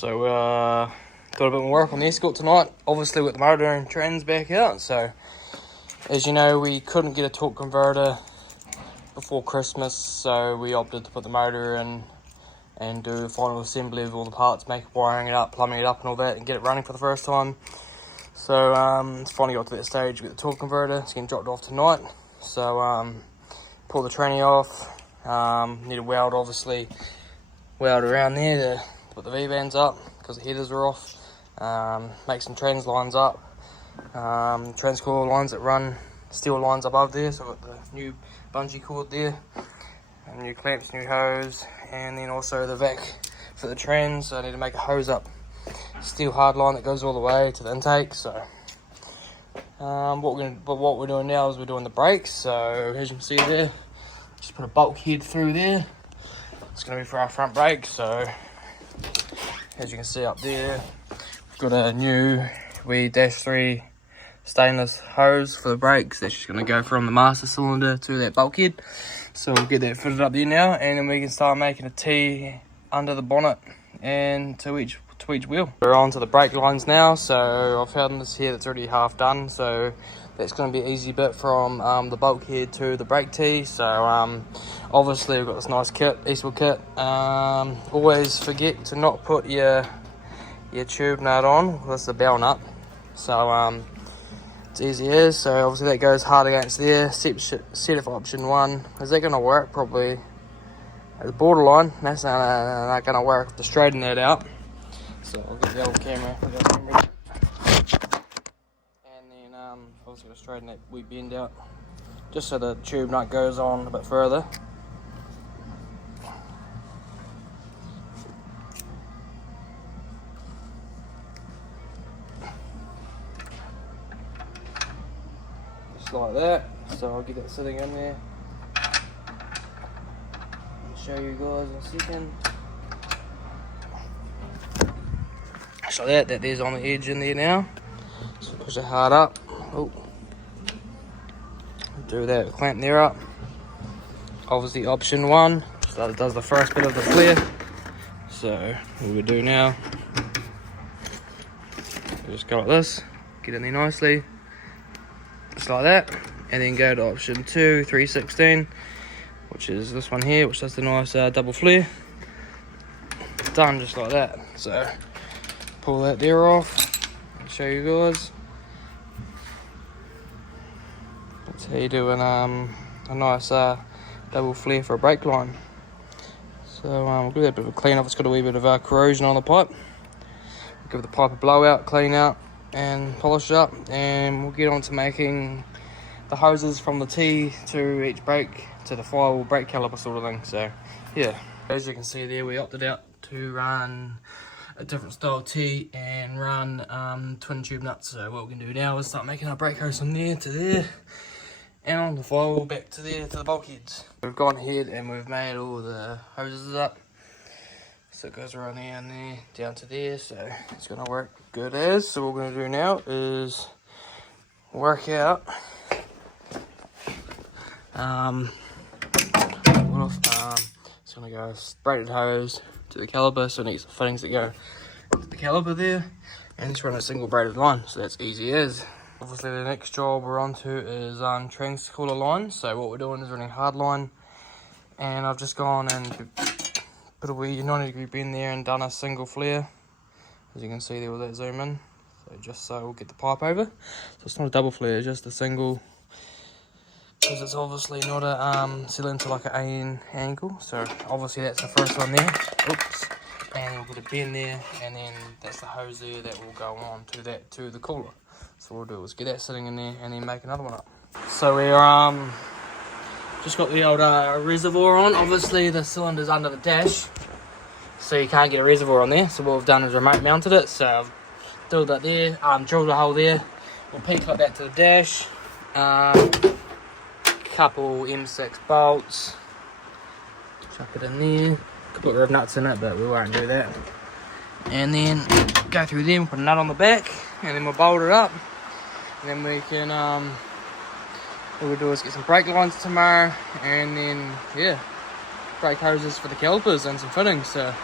So got a bit more work on the Escort tonight. Obviously with the motor and trans back out. So as you know, we couldn't get a torque converter before Christmas, so we opted to put the motor in and do final assembly of all the parts, wiring it up, plumbing it up and all that, and get it running for the first time. So it's finally got to that stage with the torque converter. It's getting dropped off tonight. So pull the tranny off. Need to weld around there to put the V-bands up because the headers are off. Make some trans lines up. Trans coil lines that run steel lines above there. So I've got the new bungee cord there. New clamps, new hose, and then also the vac for the trans. So I need to make a hose up steel hard line that goes all the way to the intake. So what we're doing now is we're doing the brakes. So as you can see there, just put a bulkhead through there. It's going to be for our front brakes. So as you can see up there, we've got a new W-3 stainless hose for the brakes. That's just going to go from the master cylinder to that bulkhead. So we'll get that fitted up there now, and then we can start making a T under the bonnet and to each wheel. We're on to the brake lines now. So I've found this here that's already half done. So that's going to be an easy bit from the bulkhead to the brake T. So obviously we've got this nice kit, Eastwood kit. Always forget to not put your tube nut on. That's the bell nut. So it's easy as. So obviously that goes hard against there. Set it for option 1. Is that going to work? Probably at the borderline. That's not going to work to straighten that out. So I'll get the old camera. And then obviously going to straighten that wee bend out, just so the tube nut goes on a bit further. Like that. So I'll get that sitting in there and show you guys in a second. So that there's on the edge in there now. So push it hard up. Oh, do that, clamp there up. Obviously option 1, so that does the first bit of the flare. So what we do now, we just go like this, get in there nicely. Just like that, and then go to option 2, 316, which is this one here, which does the nice double flare. Done just like that. So pull that there off, I'll show you guys. That's how you do a nice double flare for a brake line. So we'll give that a bit of a clean up. It's got a wee bit of corrosion on the pipe. We'll give the pipe a blowout, clean out and polish it up, and we'll get on to making the hoses from the T to each brake to the firewall brake caliper sort of thing. So yeah, as you can see there, we opted out to run a different style T and run twin tube nuts. So what we can do now is start making our brake hose from there to there and on the firewall back to there to the bulkheads. We've gone ahead and we've made all the hoses up. So it goes around there and there, down to there, so it's going to work good as. So what we're going to do now is work out it's going to go braided hose to the caliper, so it needs the fittings that go to the caliper there, and just run a single braided line, so that's easy as. Obviously the next job we're on to is trans cooler line. So what we're doing is running hard line, and I've just gone and put a wee 90-degree bend there and done a single flare, as you can see there with that zoom in. So just so we'll get the pipe over. So it's not a double flare, it's just a single, because it's obviously not a sealing to like an AN angle. So obviously that's the first one there. Oops. And we'll put a bend there, and then that's the hose there that will go on to the cooler. So what we'll do is get that sitting in there and then make another one up. So we're just got the old reservoir on. Obviously the cylinder's under the dash, so you can't get a reservoir on there. So what we've done is remote mounted it. So I've drilled that there, drilled a hole there. We'll peak like that to the dash. Couple M6 bolts. Chuck it in there. Could put rib nuts in it, but we won't do that. And then go through them, put a nut on the back, and then we'll bolt it up. And then we can what we'll do is get some brake lines tomorrow, and then yeah, brake hoses for the calipers and some fittings. So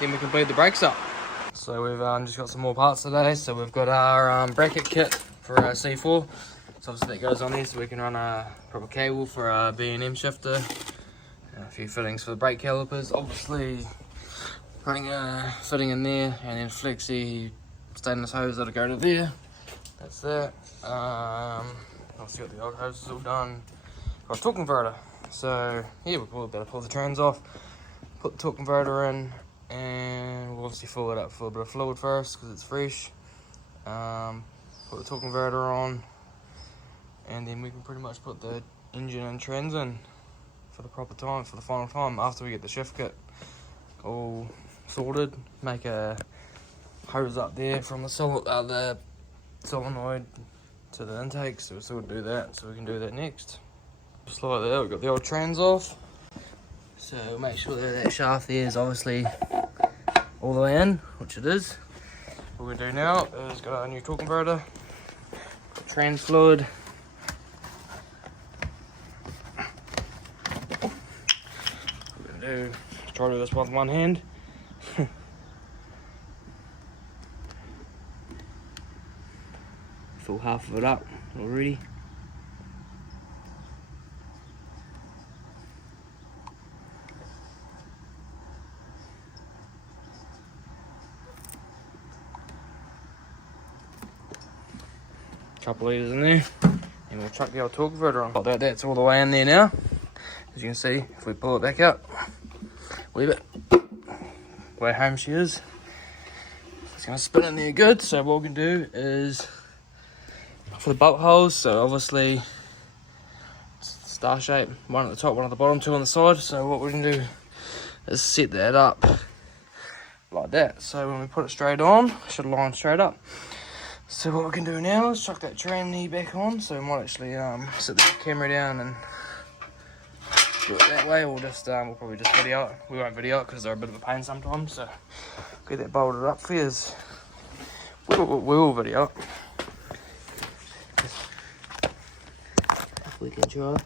then we can bleed the brakes up. So we've just got some more parts today. So we've got our bracket kit for our C4. So obviously that goes on there so we can run a proper cable for our B&M shifter. And a few fittings for the brake calipers. Obviously putting a fitting in there, and then flexi stainless hose that'll go to there. That's that. Obviously got the old hoses all done. Got a torque converter. So yeah, we'll better pull the trans off, put the torque converter in, and we'll obviously fill it up with a bit of fluid first because it's fresh. Put the torque converter on, and then we can pretty much put the engine and trans in for the proper time, for the final time, after we get the shift kit all sorted. Make a hose up there from the solenoid to the intake, so we'll still do that, so we can do that next. Just like that, we've got the old trans off. So make sure that shaft there is obviously all the way in, which it is. What we're going to do now is got our new torque converter, trans fluid. What we're going to do is try to do this with one hand. Fill half of it up already. Couple litres in there, and we'll chuck the old torque converter on. Like that's all the way in there now. As you can see, if we pull it back out, leave it where home she is. It's going to spin in there good. So what we can do is for the bolt holes, so obviously star shape, one at the top, one at the bottom, two on the side. So what we can do is set that up like that. So when we put it straight on, it should line straight up. So what we can do now is chuck that tranny back on. So we might actually set the camera down and do it that way. We'll just we'll probably just video it. We won't video it because they're a bit of a pain sometimes. So get that bolted up for you. We will video it. If we can try.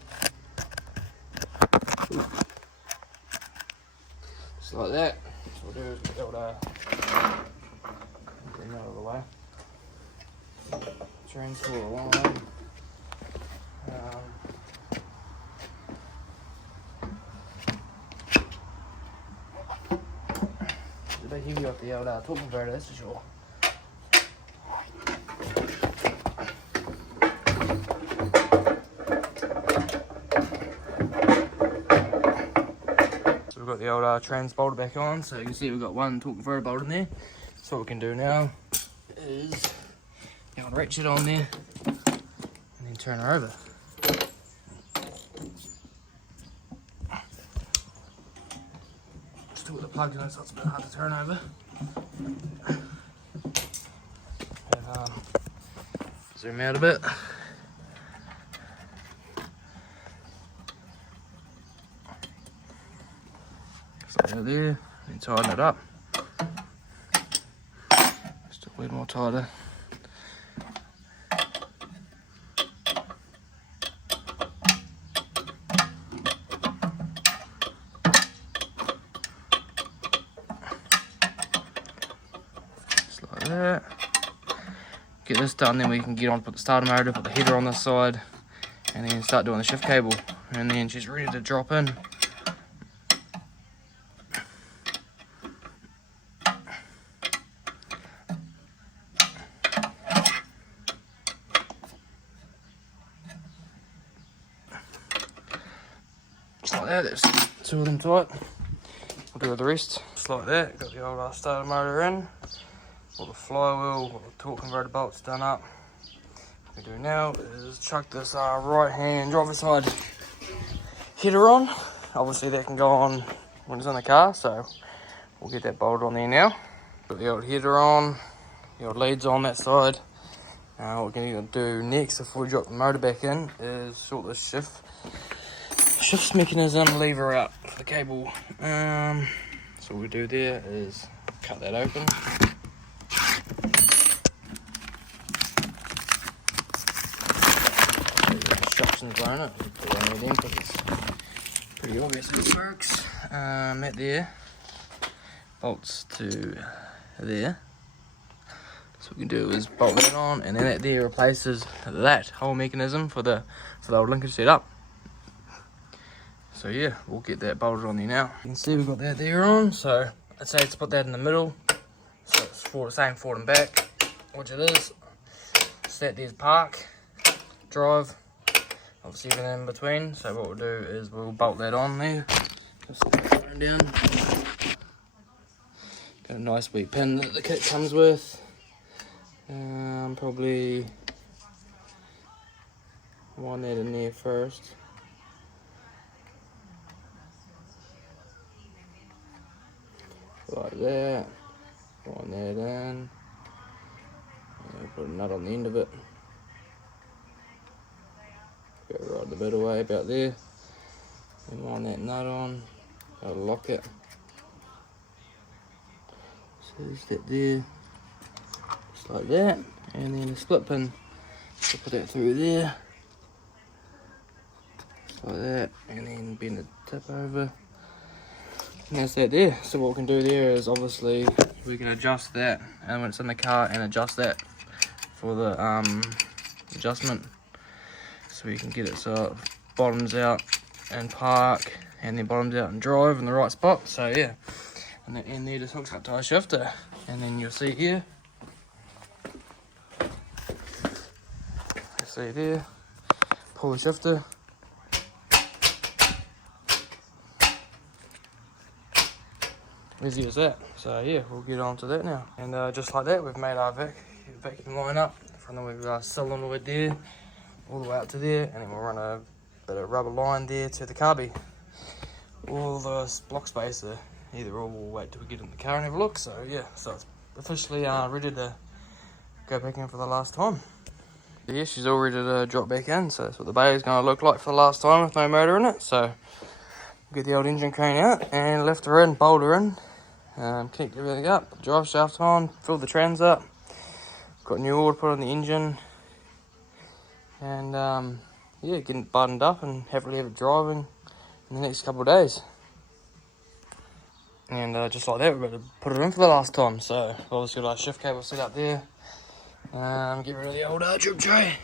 Just like that. So we'll do is get that bring that out of the way. Transfer along. It's a bit heavy off the old torque converter, that's for sure. So we've got the old trans bolted back on, so you can see we've got one torque converter bolt in there. So what we can do now is you can ratchet on there and then turn her over. Still with the plugs in it, so it's a bit hard to turn over. And, zoom out a bit. So there, and tighten it up. Just a bit more tighter. That. Get this done, then we can get on, put the starter motor, put the header on this side, and then start doing the shift cable, and then she's ready to drop in. Just like that, there's two of them tight. We'll do the rest. Just like that, got the old starter motor in. All the flywheel, all the torque converter bolts done up. What we do now is chuck this right hand driver's side header on. Obviously that can go on when it's in the car, so we'll get that bolted on there now. Got the old header on, the old leads on that side. What we're going to do next before we drop the motor back in is sort the shifts mechanism lever out for the cable. So what we do there is cut that open. Instructions on it. Put one of them because it's pretty obvious if it works. That there. bolts to there. So what we can do is bolt that on, and then that there replaces that whole mechanism for the old linkage setup. So yeah, we'll get that bolted on there now. You can see we've got that there on, so I'd say to put that in the middle, so it's for the same forward and back, which it is. So that there's park, drive, obviously everything in between. So what we'll do is we'll bolt that on there. Just put it down. Got a nice wee pin that the kit comes with. Probably one that in there first. Like that. One that in. And put a nut on the end of it. Go right the bit away about there. And wind that nut on. That'll lock it. So there's that there. Just like that. And then a split pin. So put that through there. Just like that. And then bend the tip over. And that's that there. So what we can do there is obviously we can adjust that, and when it's in the car, and adjust that for the adjustment. So we can get it so it bottoms out and park, and then bottoms out and drive in the right spot. So yeah, and that end there just hooks up to our shifter, and then you'll see here. See there, pull the shifter. Easy as that. So yeah, we'll get on to that now. And just like that, we've made our vacuum line up. From the we've solenoid there, all the way up to there, and then we'll run a bit of rubber line there to the carby. All the block space are either or we'll wait till we get in the car and have a look. So yeah, so it's officially ready to go back in for the last time. Yeah, she's all ready to drop back in, so that's what the bay is going to look like for the last time with no motor in it. So get the old engine crane out and lift her in, bolt her in, keep everything up, drive shaft on, fill the trans up, got new oil to put on the engine, and yeah, getting it buttoned up and hopefully have it driving in the next couple of days. And just like that, we're about to put it in for the last time. So obviously got our shift cable set up there. Get rid of the old drip tray.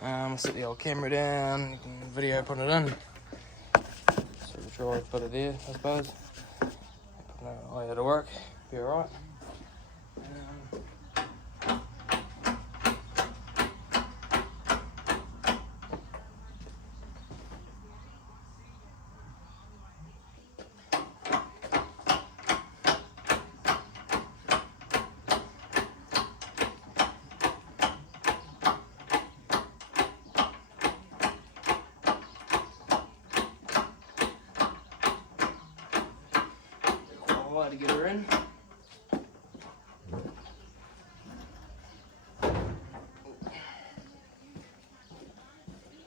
We'll set the old camera down, you can video put it in. So we'll try to put it there, I suppose. Oh yeah, it'll work, be alright. To get her in.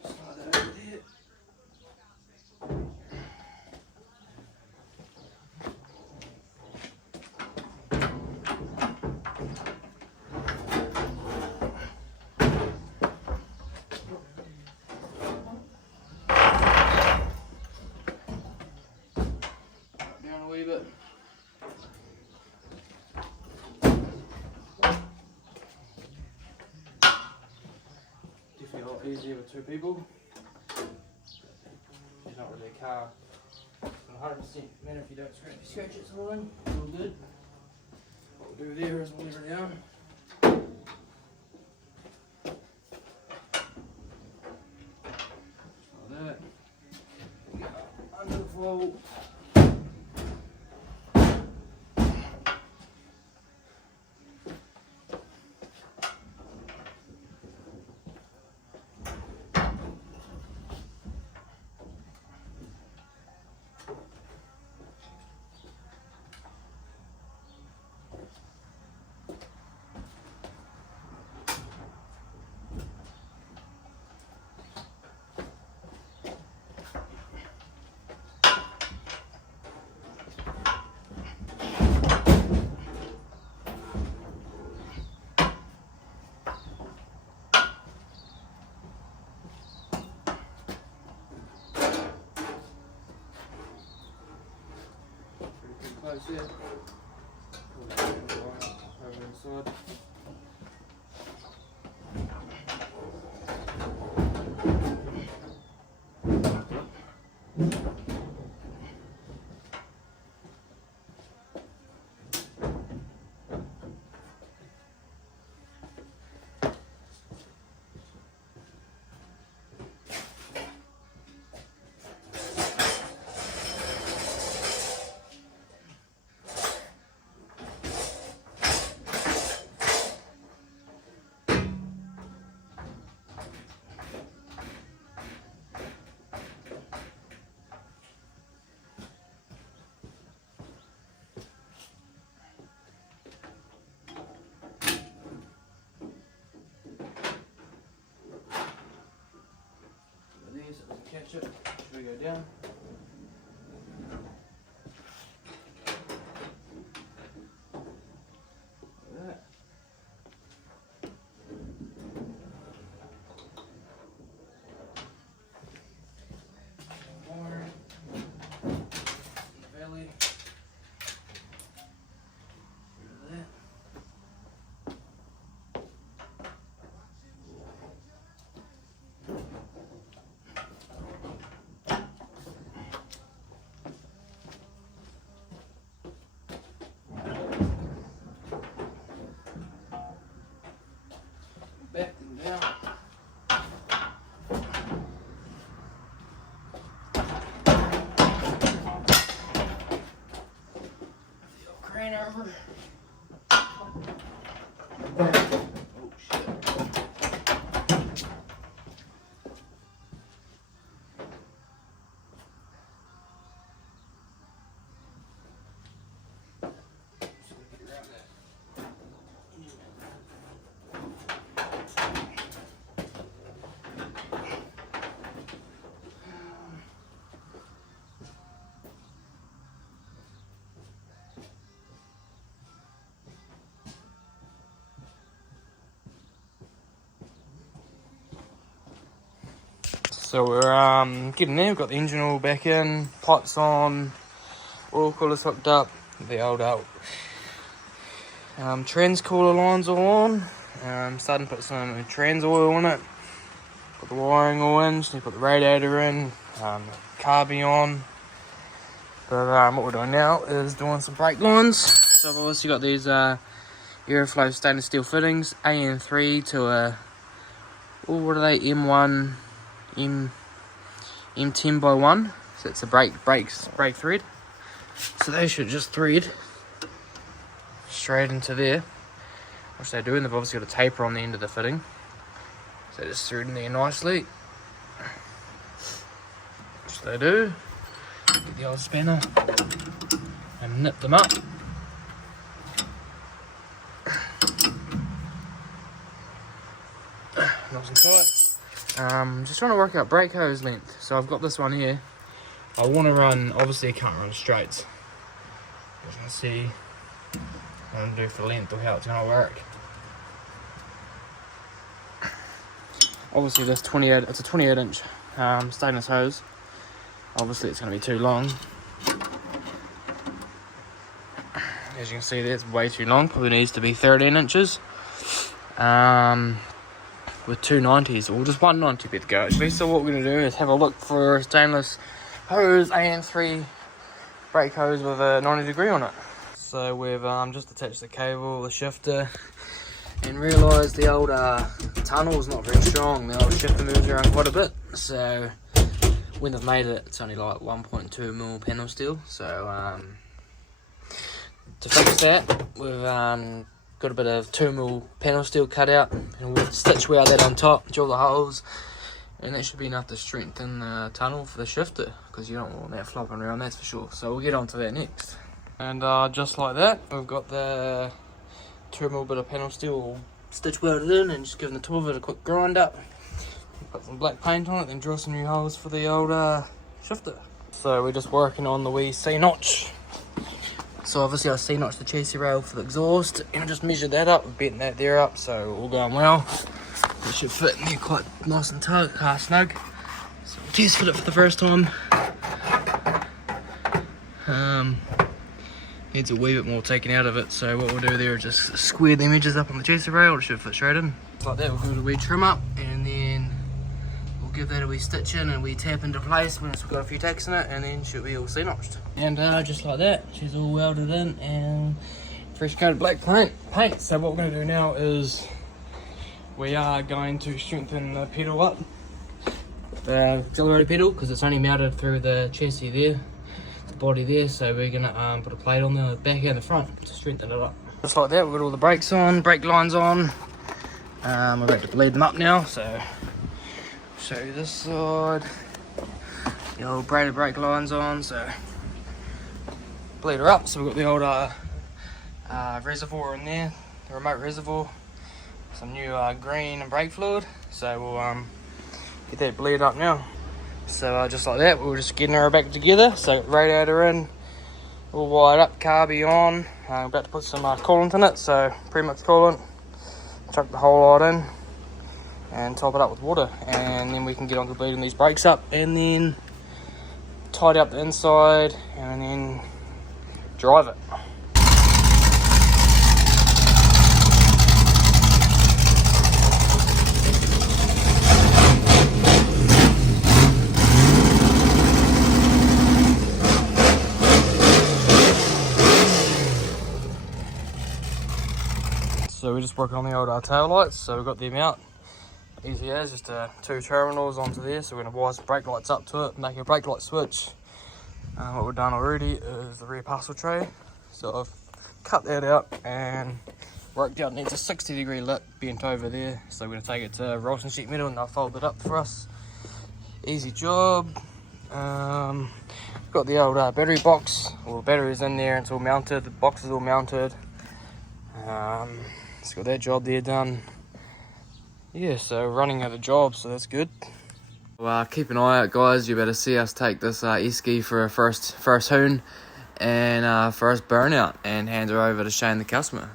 Slide that over there. Down a wee bit. A lot easier with two people. It's not really a car 100% man if you don't scratch it sort of thing. It's all good. What we'll do there is we'll leave her down. Like that. Get under the fold. post there. Over inside. So it doesn't catch it. Should we go down? Like that. More. Belly. Rid of that. Back and down. The old crane over. Oh shit. So we're getting there. We've got the engine all back in, pipes on, oil coolers hooked up, the old trans cooler lines all on. Starting to put some trans oil on it. Put the wiring all in. Just need to put the radiator in, carby on. But what we're doing now is doing some brake lines. So I've obviously got these Aeroflow stainless steel fittings, AN3 to a, what are they? M1. M10 by 1, so it's a brake thread. So they should just thread straight into there, which they do, and they've obviously got a taper on the end of the fitting. So just thread in there nicely, which they do. Get the old spanner and nip them up. Nice and tight. Just trying to work out brake hose length. So I've got this one here. I want to run, obviously I can't run straights. I'm going to see what I'm going to do for length or how it's going to work. Obviously this 28, it's a 28 inch stainless hose. Obviously it's going to be too long. As you can see there, it's way too long. Probably needs to be 13 inches. With 290s, or just 190 bit go actually. So what we're going to do is have a look for a stainless hose, AN3 brake hose with a 90 degree on it. So we've just attached the cable, the shifter, and realised the old tunnel's not very strong. The old shifter moves around quite a bit, so when they've made it, it's only like 1.2mm panel steel. So to fix that, we've got a bit of 2mm panel steel cut out, and we'll stitch weld that on top, drill the holes, and that should be enough to strengthen the tunnel for the shifter, because you don't want that flopping around, that's for sure. So we'll get on to that next. And just like that, we've got the 2mm bit of panel steel stitch welded in, and just giving the 12 a quick grind up. Put some black paint on it, then drill some new holes for the old shifter. So we're just working on the wee C-notch. So obviously I C-notched the chassis rail for the exhaust, and I just measured that up, bent that there up, so all going well. It should fit in there quite nice and tight, snug. So we'll test fit it for the first time. needs a wee bit more taken out of it, so what we'll do there is just square them edges up on the chassis rail. It should fit straight in. Like that, we'll give it a wee trim up, and then we'll give that a wee stitch in and we tap into place once we've got a few tacks in it, and then she'll be all C-notched. And just like that, she's all welded in and fresh coated black paint. So what we're going to do now is we are going to strengthen the pedal up, the auxiliary pedal, because it's only mounted through the chassis there, the body there. So we're going to put a plate on the back and the front to strengthen it up. Just like that, we've got all the brakes on, brake lines on. We're about to bleed them up now, so show you this side. The old braided brake lines on, so bleed her up. So we've got the old reservoir in there, the remote reservoir, some new green and brake fluid. So we'll get that bleed up now. So just like that, we're just getting her back together. So radiator in, all wired up, carby on. We're about to put some coolant in it, so pretty much coolant. Chuck the whole lot in and top it up with water, and then we can get on to bleeding these brakes up, and then tidy up the inside and then drive it. So we're just working on the old tail lights. So we've got them out, easy as, just 2 terminals onto there. So we're going to wire some brake lights up to it, make a brake light switch. What we've done already is the rear parcel tray. So I've cut that out and worked out it needs a 60-degree lip bent over there. So we're going to take it to Rolson sheet metal and they'll fold it up for us. Easy job. Got the old battery box. All the batteries in there, it's all mounted, the box is all mounted. It's got that job there done. Yeah, so running out of jobs, so that's good. Well, keep an eye out, guys. You better see us take this Esky for a first hoon and first burnout and hand her over to Shane the customer.